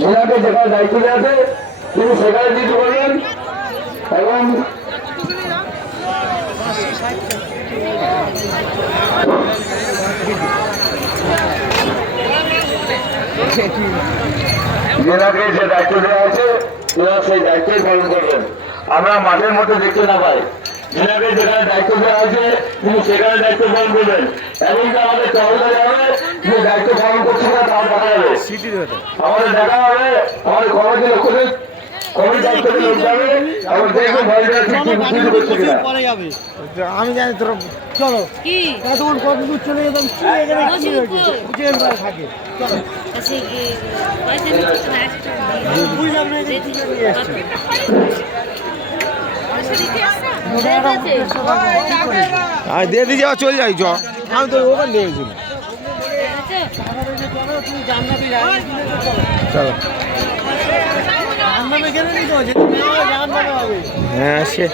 জেলাকে যেখানে দায়িত্ব দেওয়া আছে তিনি সেখানে দিতে পারবেন এবং জেলাকে যে দায়িত্ব দেওয়া আছে ওরা সেই দায়িত্বই পালন করবেন। আমরা মাঠের মধ্যে দেখতে না পাই, জেলাকে যেখানে দায়িত্ব দেওয়া আছে তিনি সেখানে দায়িত্ব পালন করবেন এবং আমাদের টহলদারি হবে যে দায়িত্ব পালন করছে না তাও দেখা যাবে, আমাদের দেখা হবে আমাদের কমিটি লক্ষ্য কমিটি দায়িত্ব লোক যাবে এবং দেখবে করছে কিনা। আমি জানি তোর চলো তখন কত দূর চলে যেতাম থাকে দিয়ে দিয়ে যাওয়া চলে যাই চ আমি তো ওখান দিয়েছি চলো হ্যাঁ সে